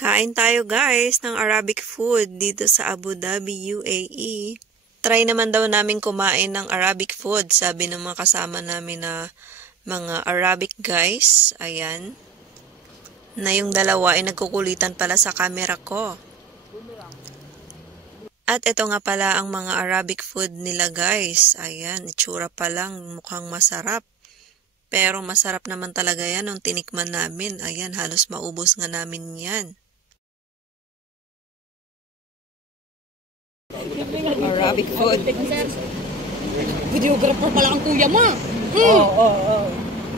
Kain tayo guys ng Arabic food dito sa Abu Dhabi, UAE. Try naman daw namin kumain ng Arabic food, sabi ng mga kasama namin na mga Arabic guys. Ayan. Na yung dalawa ay nagkukulitan pala sa camera ko. At ito nga pala ang mga Arabic food nila guys. Ayan, itsura pa lang, mukhang masarap. Pero masarap naman talaga yan nung tinikman namin. Ayan, halos maubos nga namin yan. Arabic food. Videographer pala ang kuya mo. Oo.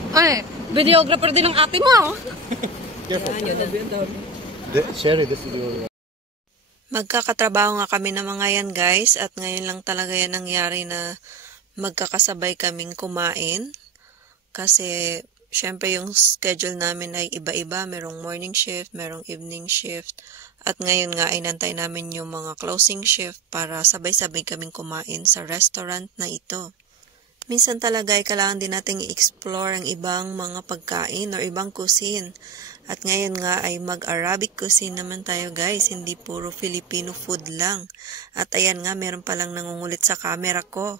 Ay, videographer din ang ate mo. Sherry, this is your... Magkakatrabaho nga kami ng mga yan guys at ngayon lang talaga yan nangyari na magkakasabay kaming kumain. Kasi syempre yung schedule namin ay iba-iba. Merong morning shift, merong evening shift. At ngayon nga ay nantay namin yung mga closing shift para sabay-sabay kaming kumain sa restaurant na ito. Minsan talaga ay kailangan din nating i-explore ang ibang mga pagkain o ibang cuisine. At ngayon nga ay mag-Arabic cuisine naman tayo guys, hindi puro Filipino food lang. At ayan nga, meron palang nangungulit sa camera ko.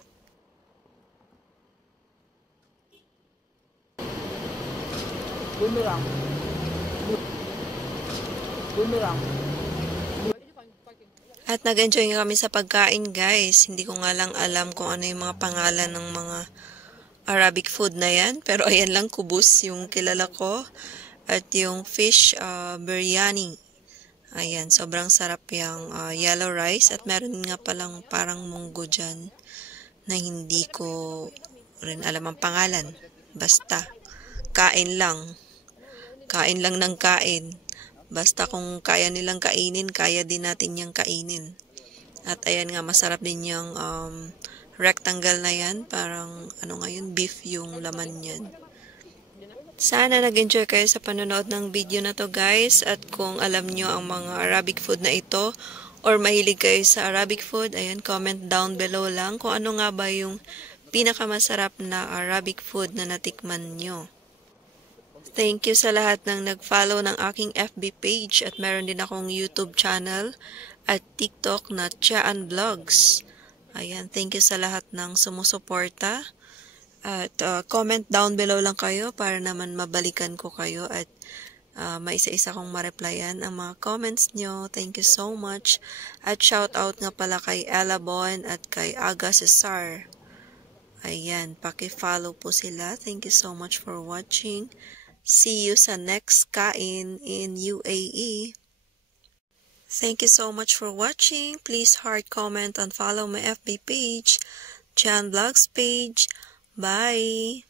At nag-enjoy nga kami sa pagkain guys. Hindi ko nga lang alam kung ano yung mga pangalan ng mga Arabic food na yan. Pero ayan lang, kubus yung kilala ko. At yung fish biryani. Ayan, sobrang sarap yung yellow rice. At meron nga palang parang munggo dyan na hindi ko rin alam ang pangalan. Basta, kain lang. Kain lang ng kain. Basta kung kaya nilang kainin, kaya din natin yung kainin. At ayan nga, masarap din yung rectangle na yan. Parang, ano ngayon, beef yung laman yan. Sana nag-enjoy kayo sa panonood ng video na to guys. At kung alam nyo ang mga Arabic food na ito, or mahilig kayo sa Arabic food, ayan, comment down below lang kung ano nga ba yung pinakamasarap na Arabic food na natikman nyo. Thank you sa lahat ng nag-follow ng aking FB page at meron din akong YouTube channel at TikTok na Chaan Vlogs. Ayan, thank you sa lahat ng sumusuporta. At comment down below lang kayo para naman mabalikan ko kayo at maisa-isa kong ma-replyan ang mga comments nyo. Thank you so much. At shout out nga pala kay Ella Bon at kay Aga Cesar. Ayan, paki-follow po sila. Thank you so much for watching. See you sa next kain in UAE. Thank you so much for watching. Please heart, comment, and follow my FB page, Chaan Vlogs page. Bye!